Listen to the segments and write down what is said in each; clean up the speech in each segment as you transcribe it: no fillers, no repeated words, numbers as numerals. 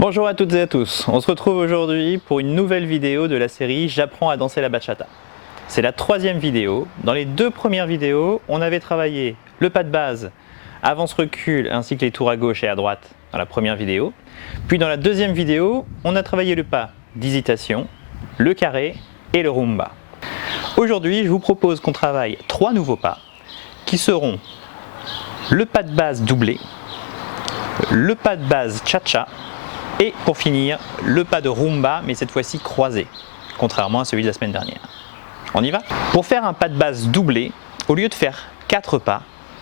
Bonjour à toutes et à tous, on se retrouve aujourd'hui pour une nouvelle vidéo de la série J'apprends à danser la bachata. C'est la troisième vidéo. Dans les deux premières vidéos, on avait travaillé le pas de base, avance-recul ainsi que les tours à gauche et à droite dans la première vidéo. Puis dans la deuxième vidéo, on a travaillé le pas d'hésitation, le carré et le rumba. Aujourd'hui, je vous propose qu'on travaille trois nouveaux pas qui seront le pas de base doublé, le pas de base cha-cha et pour finir, le pas de rumba, mais cette fois-ci croisé, contrairement à celui de la semaine dernière. On y va? Pour faire un pas de base doublé, au lieu de faire 4 pas,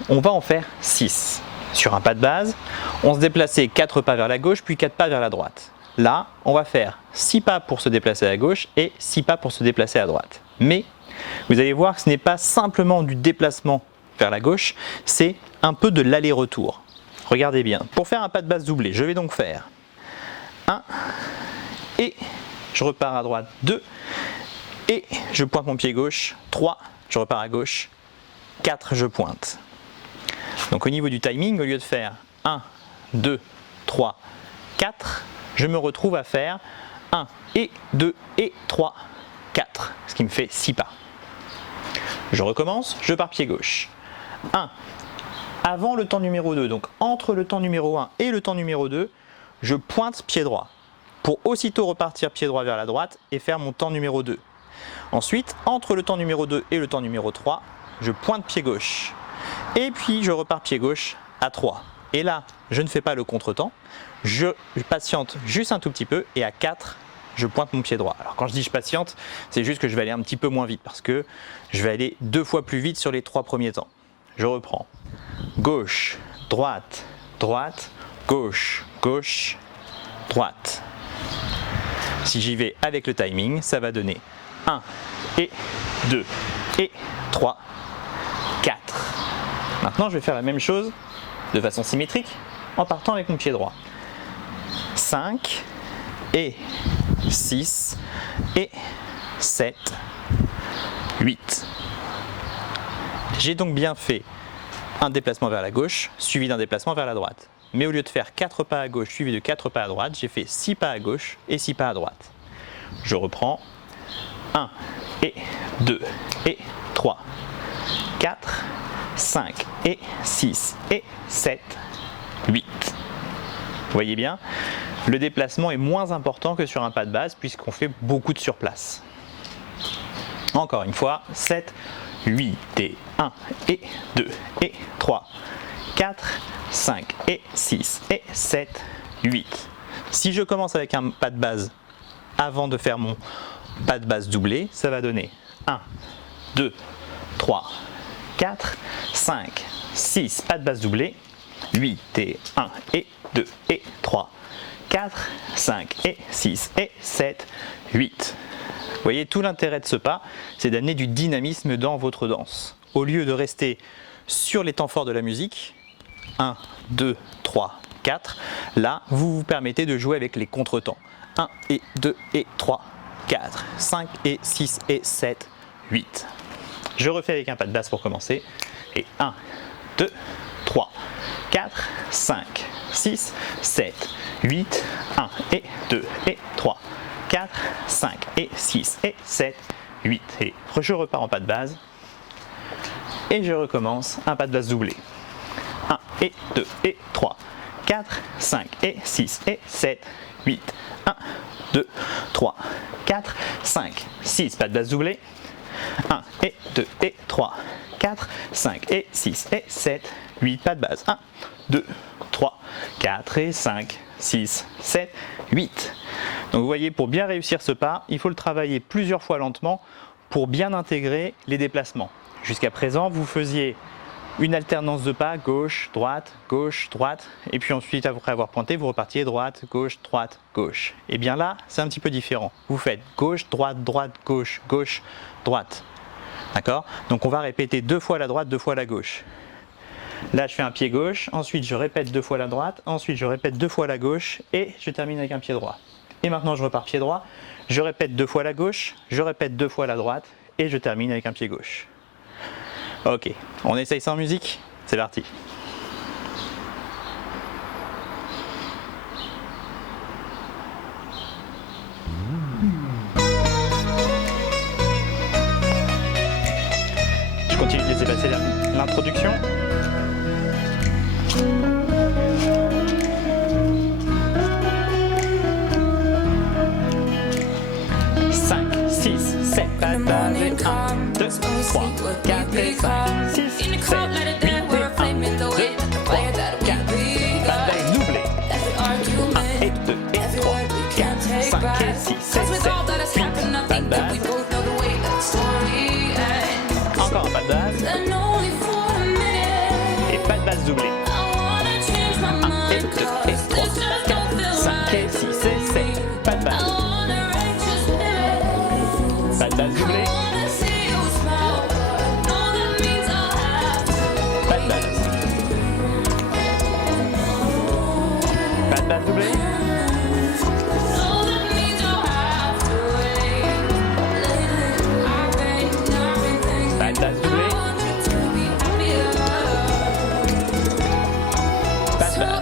on va en faire 6. Sur un pas de base, on se déplaçait 4 pas vers la gauche, puis 4 pas vers la droite. Là, on va faire 6 pas pour se déplacer à gauche et 6 pas pour se déplacer à droite. Mais vous allez voir que ce n'est pas simplement du déplacement vers la gauche, c'est un peu de l'aller-retour. Regardez bien. Pour faire un pas de base doublé, je vais donc faire 1 et je repars à droite, 2 et je pointe mon pied gauche, 3, je repars à gauche, 4, je pointe. Donc au niveau du timing, au lieu de faire 1, 2, 3, 4, je me retrouve à faire 1 et 2 et 3, 4, ce qui me fait 6 pas. Je recommence, je pars pied gauche. 1, avant le temps numéro 2, donc entre le temps numéro 1 et le temps numéro 2, je pointe pied droit pour aussitôt repartir pied droit vers la droite et faire mon temps numéro 2. Ensuite, entre le temps numéro 2 et le temps numéro 3, je pointe pied gauche. Et puis je repars pied gauche à 3. Et là, je ne fais pas le contretemps, je patiente juste un tout petit peu et à 4, je pointe mon pied droit. Alors quand je dis je patiente, c'est juste que je vais aller un petit peu moins vite parce que je vais aller 2 fois plus vite sur les 3 premiers temps. Je reprends. Gauche, droite, droite, gauche, gauche, droite. Si j'y vais avec le timing, ça va donner 1 et 2 et 3, 4. Maintenant, je vais faire la même chose de façon symétrique en partant avec mon pied droit. 5 et 6 et 7, 8. J'ai donc bien fait un déplacement vers la gauche suivi d'un déplacement vers la droite. Mais au lieu de faire 4 pas à gauche suivi de 4 pas à droite, j'ai fait 6 pas à gauche et 6 pas à droite. Je reprends 1 et 2 et 3, 4, 5 et 6 et 7, 8. Vous voyez bien, le déplacement est moins important que sur un pas de base puisqu'on fait beaucoup de surplace. Encore une fois, 7, 8 et 1 et 2 et 3, 4, 5 et 6 et 7, 8. Si je commence avec un pas de base avant de faire mon pas de base doublé, ça va donner 1, 2, 3, 4, 5, 6, pas de base doublé, 8 et 1 et 2 et 3, 4, 5 et 6 et 7, 8. Vous voyez, tout l'intérêt de ce pas, c'est d'amener du dynamisme dans votre danse. Au lieu de rester sur les temps forts de la musique, 1, 2, 3, 4, là, vous vous permettez de jouer avec les contretemps. 1 et 2 et 3, 4, 5 et 6 et 7, 8. Je refais avec un pas de base pour commencer. Et 1, 2, 3, 4, 5, 6, 7, 8, 1 et 2 et 3, 4, 5 et 6 et 7, 8. Et je repars en pas de base. Et je recommence un pas de base doublé. 1 et 2 et 3, 4, 5 et 6 et 7, 8. 1, 2, 3, 4, 5, 6, pas de base doublé. 1 et 2 et 3, 4, 5 et 6 et 7, 8, pas de base. 1, 2, 3, 4 et 5, 6, 7, 8. Donc vous voyez, pour bien réussir ce pas, il faut le travailler plusieurs fois lentement pour bien intégrer les déplacements. Jusqu'à présent, vous faisiez une alternance de pas, gauche, droite, et puis ensuite, après avoir pointé, vous repartiez droite, gauche, gauche. Et bien là, c'est un petit peu différent. Vous faites gauche, droite, gauche, droite. D'accord? Donc on va répéter 2 fois la droite, 2 fois la gauche. Là, je fais un pied gauche, ensuite je répète 2 fois la droite, ensuite je répète 2 fois la gauche, et je termine avec un pied droit. Et maintenant, je repars pied droit, je répète 2 fois la gauche, je répète 2 fois la droite, et je termine avec un pied gauche. Ok, on essaye sans musique? C'est parti. Introduction. Pas de base et 1, 2, 3, 4 et 5, 6, 7, 8 et 1, 2, 3, 4, pas de base doublée, 1 et 2 et 3, 4, 5 et 6, 7, 7, 8, pas de base, encore un pas de base, et pas de base doublée, 1 et 2 et 3, 4, 5 et 6 et 7, pas de base. Pas de base doublée. Pas de base. Pas de base doublée. Pas de base doublée. Pas de base.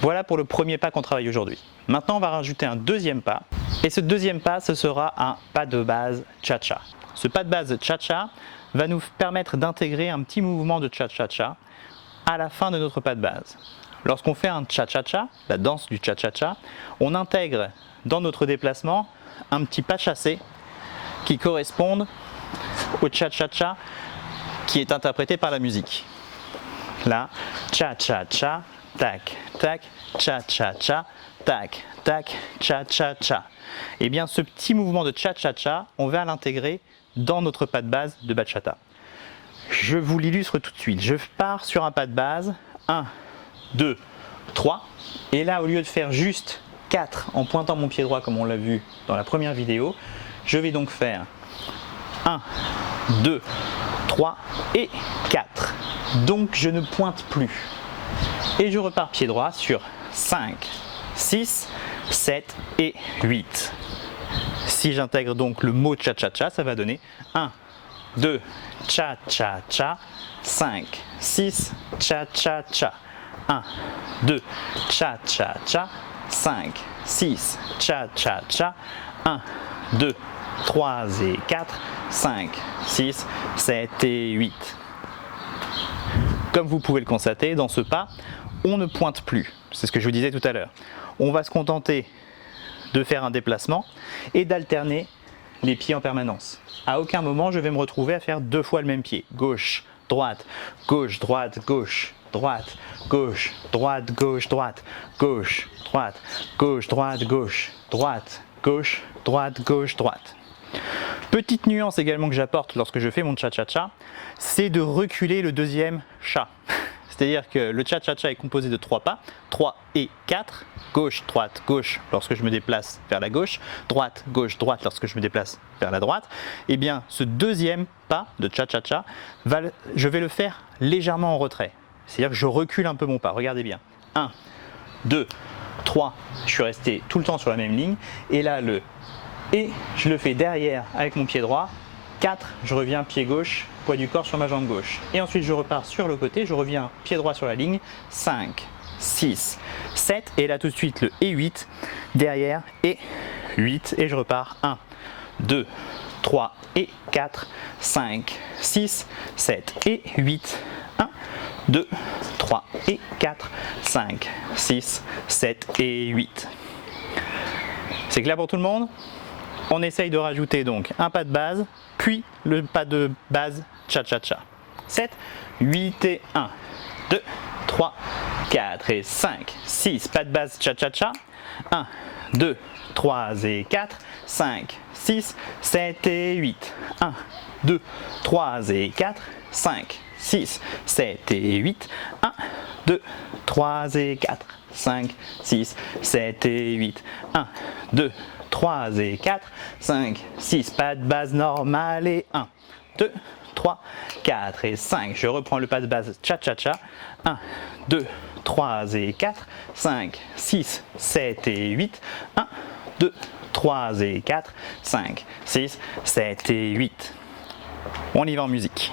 Voilà pour le premier pas qu'on travaille aujourd'hui. Maintenant, on va rajouter un deuxième pas. Et ce deuxième pas, ce sera un pas de base cha-cha. Ce pas de base cha-cha va nous permettre d'intégrer un petit mouvement de cha-cha-cha à la fin de notre pas de base. Lorsqu'on fait un cha-cha-cha, la danse du cha-cha-cha, on intègre dans notre déplacement un petit pas chassé qui correspond au cha-cha-cha qui est interprété par la musique. Là, cha-cha-cha, tac, tac, cha-cha-cha, tac, tac, cha-cha-cha. Et bien ce petit mouvement de cha-cha-cha, on va l'intégrer dans notre pas de base de bachata. Je vous l'illustre tout de suite. Je pars sur un pas de base, 1, 2, 3. Et là, au lieu de faire juste 4 en pointant mon pied droit comme on l'a vu dans la première vidéo, je vais donc faire 1, 2, 3 et 4. Donc je ne pointe plus. Et je repars pied droit sur 5, 6, 7 et 8. Si j'intègre donc le mot cha-cha-cha, ça va donner 1, 2, cha-cha-cha, 5, 6, cha-cha-cha, 1, 2, cha-cha-cha, 5, 6, cha-cha-cha, 1, 2, 3 et 4, 5, 6, 7 et 8. Comme vous pouvez le constater, dans ce pas, on ne pointe plus. C'est ce que je vous disais tout à l'heure. On va se contenter de faire un déplacement et d'alterner les pieds en permanence. À aucun moment, je vais me retrouver à faire 2 fois le même pied. Gauche, droite, gauche, droite, gauche, droite, gauche, droite, gauche, droite, gauche, droite, gauche, droite, gauche, droite, gauche, droite, gauche, droite. Petite nuance également que j'apporte lorsque je fais mon cha-cha-cha, c'est de reculer le deuxième cha. C'est-à-dire que le cha-cha-cha est composé de 3 pas, 3 et 4, gauche, droite, gauche lorsque je me déplace vers la gauche, droite, gauche, droite lorsque je me déplace vers la droite. Et bien ce deuxième pas de cha-cha-cha, je vais le faire légèrement en retrait. C'est-à-dire que je recule un peu mon pas, regardez bien. 1, 2, 3, je suis resté tout le temps sur la même ligne. Et là le et je le fais derrière avec mon pied droit. 4, je reviens pied gauche, poids du corps sur ma jambe gauche. Et ensuite je repars sur le côté, je reviens pied droit sur la ligne. 5, 6, 7 et là tout de suite le et 8 derrière et 8 et je repars 1, 2, 3 et 4, 5, 6, 7 et 8, 1, 2, 3 et 4, 5, 6, 7 et 8. C'est clair pour tout le monde? On essaye de rajouter donc un pas de base, puis le pas de base cha-cha-cha. 7, 8 et 1, 2, 3, 4 et 5, 6, pas de base cha-cha-cha. 1, 2, 3 et 4, 5, 6, 7 et 8. 1, 2, 3 et 4, 5, 6, 7 et 8. 1, 2, 3 et 4, 5, 6, 7 et 8. 1, 2, 3 et 4, 5, 6, pas de base normale et 1, 2, 3, 4 et 5. Je reprends le pas de base cha-cha-cha. 1, 2, 3 et 4, 5, 6, 7 et 8. 1, 2, 3 et 4, 5, 6, 7 et 8. On y va en musique.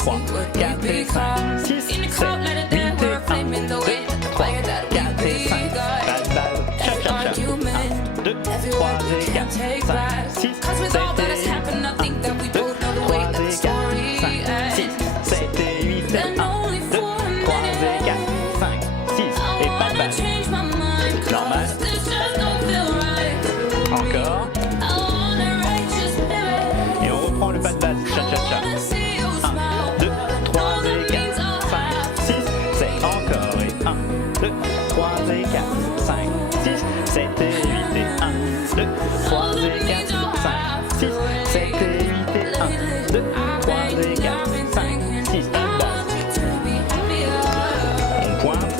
3, 4 et 5, 6, 7, 8 et 1, 2, 3, 4 et 5, pas de balle, cha-cha-cha, 1, 2, 3 et 4, 5, 6, 7 et 8, 1, 2, 3 et 4, 5, 6, 7 et 8 et 1, 2, 3 et 4, 5, 6 et pas de balle, normal, encore, et on reprend le pas de base, cha-cha-cha, 1, 2, 3 et 4, 5, 6, 7, encore, et 1, 2, 3 et 4, 5, 6, 7 et 8 et 1, 2, 3 et 4, 5, 6, 7 et 8 et 1, 2, 3 et 4, 5, 6, pas de base. On pointe.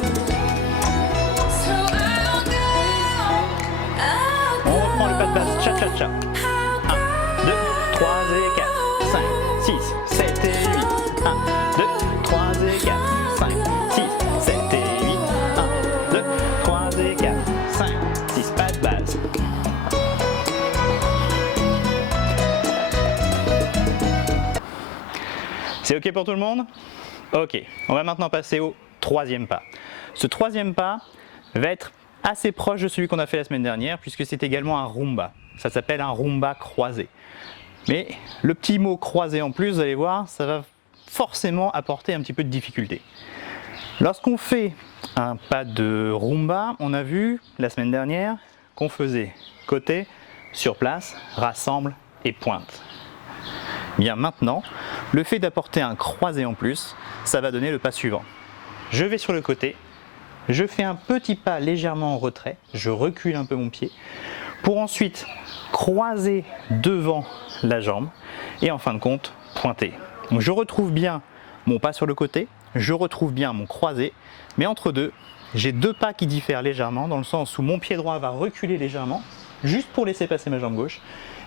On reprend le pas de base, cha-cha-cha. 1, 2, 3 et 4, 5, 6, 7 et 8, 1, 2, 3 et 4, 5, 6, 7 et 8, 1, 2, 3 et 4, 5, 6, pas de base. C'est ok pour tout le monde? Ok, on va maintenant passer au troisième pas. Ce troisième pas va être assez proche de celui qu'on a fait la semaine dernière puisque c'est également un rumba. Ça s'appelle un rumba croisé. Mais le petit mot croisé en plus, vous allez voir, ça va forcément apporter un petit peu de difficulté. Lorsqu'on fait un pas de rumba, on a vu la semaine dernière qu'on faisait côté, sur place, rassemble et pointe. Bien maintenant, le fait d'apporter un croisé en plus, ça va donner le pas suivant. Je vais sur le côté, je fais un petit pas légèrement en retrait, je recule un peu mon pied, pour ensuite croiser devant la jambe et en fin de compte pointer. Donc je retrouve bien mon pas sur le côté, je retrouve bien mon croisé, mais entre deux, j'ai deux pas qui diffèrent légèrement dans le sens où mon pied droit va reculer légèrement, juste pour laisser passer ma jambe gauche,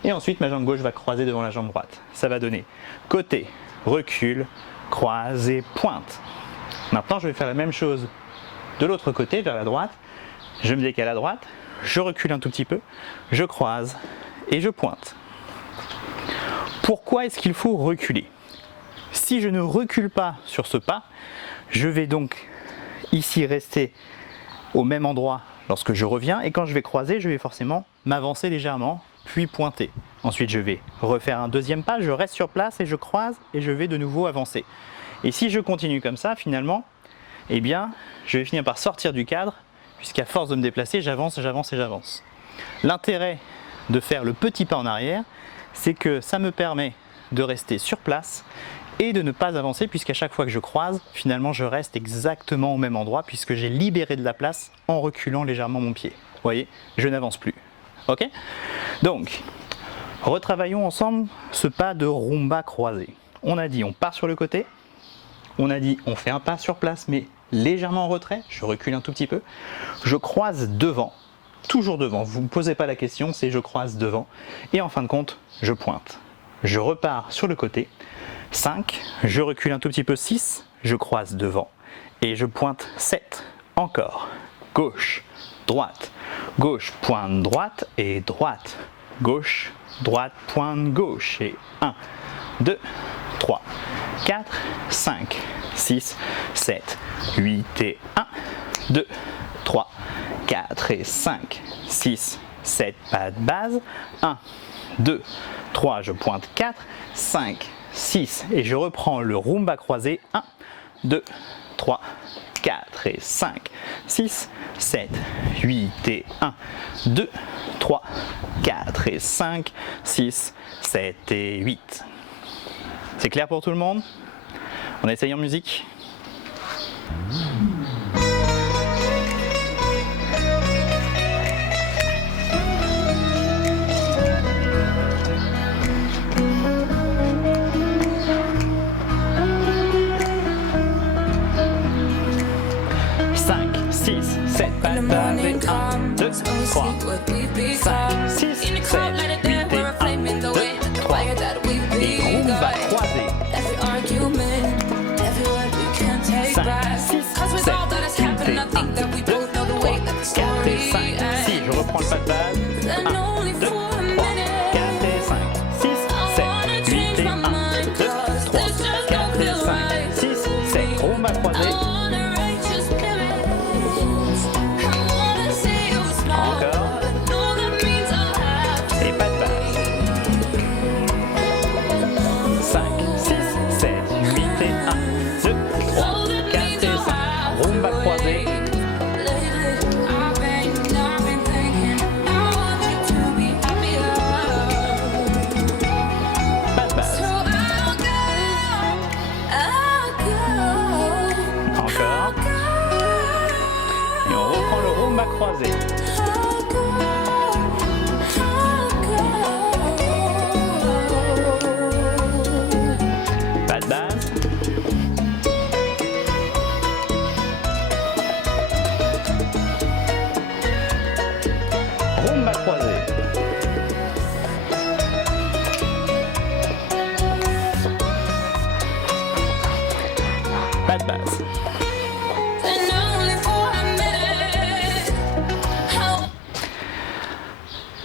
et ensuite ma jambe gauche va croiser devant la jambe droite. Ça va donner côté, recule, croisé, pointe. Maintenant je vais faire la même chose de l'autre côté, vers la droite, je me décale à droite, je recule un tout petit peu, je croise et je pointe. Pourquoi est-ce qu'il faut reculer? Si je ne recule pas sur ce pas, je vais donc ici rester au même endroit lorsque je reviens et quand je vais croiser, je vais forcément m'avancer légèrement puis pointer. Ensuite, je vais refaire un deuxième pas, je reste sur place et je croise et je vais de nouveau avancer. Et si je continue comme ça, finalement, eh bien, je vais finir par sortir du cadre puisqu'à force de me déplacer, j'avance, j'avance et j'avance. L'intérêt de faire le petit pas en arrière, c'est que ça me permet de rester sur place et de ne pas avancer puisqu'à chaque fois que je croise, finalement je reste exactement au même endroit puisque j'ai libéré de la place en reculant légèrement mon pied. Vous voyez, je n'avance plus. Ok? Donc, retravaillons ensemble ce pas de rumba croisé. On a dit on part sur le côté, on a dit on fait un pas sur place mais légèrement en retrait, je recule un tout petit peu, je croise devant, toujours devant, vous ne me posez pas la question, c'est je croise devant, et en fin de compte, je pointe. Je repars sur le côté, 5, je recule un tout petit peu, 6, je croise devant, et je pointe 7, encore, gauche, droite, gauche, pointe droite, et droite, gauche, droite, pointe gauche, et 1, 2, 3, 4, 5, 6, 7, 8 et 1, 2, 3, 4 et 5, 6, 7, pas de base, 1, 2, 3, je pointe 4, 5, 6 et je reprends le rumba croisé, 1, 2, 3, 4 et 5, 6, 7, 8 et 1, 2, 3, 4 et 5, 6, 7 et 8. C'est clair pour tout le monde? On essaye en musique? Pas de base et 1, 2, 3, 5, 6, 7, 8 et 1, 2, 3 et rumba croisé. 5, 6, 7, 8 et 1, 2, 3, 4 et 5. Si je reprends le pas de base, 1, 2, 3, 4 et 5, 6, 7, 8 et 1, 2, 3, 4 et 5. rumba croisée. Pas de base. Rumba croisée. Pas de base.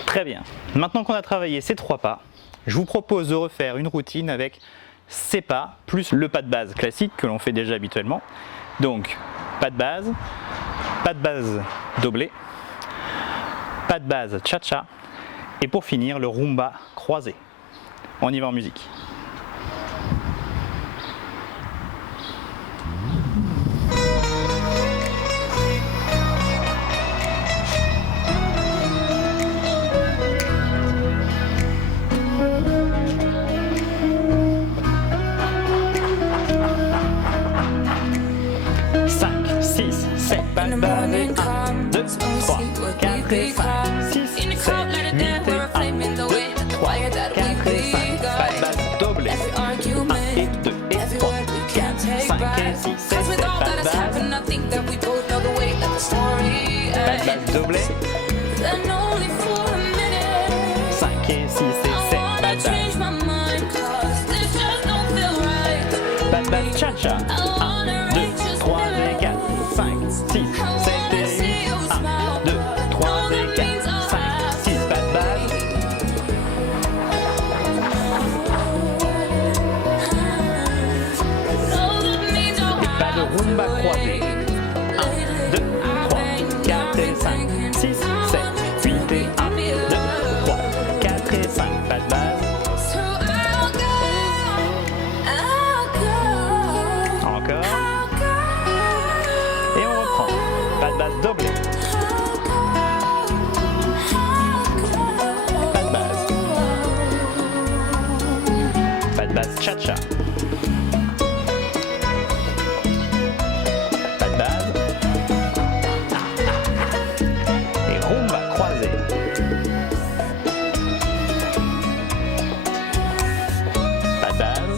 Très bien. Maintenant qu'on a travaillé ces 3 pas, je vous propose de refaire une routine avec ces pas plus le pas de base classique que l'on fait déjà habituellement. Donc, pas de base doublé, pas de base cha-cha et pour finir le rumba croisé. On y va en musique. Pas de base, 1, 2, 3, 4 et 5, 6, 7, 8 et 1, 2, 3, 4 et 5, pas de base doublé, 1 et 2 et 3, 4, 5 et 6 et 7, pas de base, doublé, 5 et 6 et 7, pas de base, pas de base cha-cha, 1, 2, 3 et 4, 5, 6, 7 et 1, 2, 3 et 4, 5, 6, pas de base. Et pas de rumba croisée. 1, 2, 3, 4 et 5, 6, 7, 8 et 1, 2, 3, 4 et 5, pas de base. Encore. Et on reprend. Pas de base doublée. Pas de base. Pas de base cha-cha. Pas de base. Et rumba croisée. Pas de base.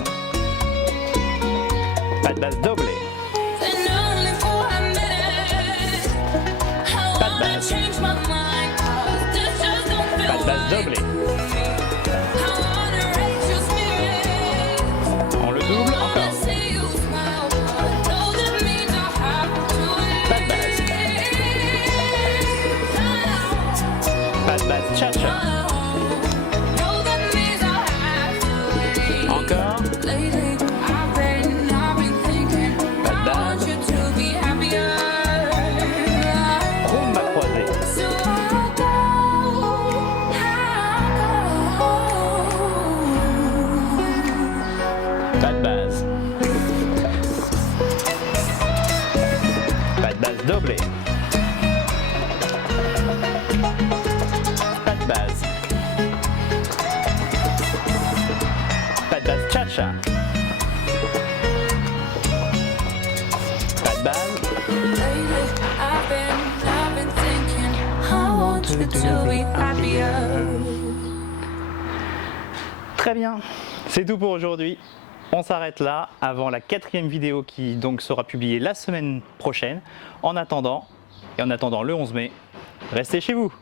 Pas de base doublée. Pas de base doublée. On le double encore. Pas de base. Pas de base cha-cha. Encore. Pas de base. Rumba croisée. Pas de base. Pas de base doublée. Pas de base. Pas de base cha-cha. Pas de base. Très bien, c'est tout pour aujourd'hui. On s'arrête là avant la 4e vidéo qui donc sera publiée la semaine prochaine. En attendant le 11 mai, restez chez vous.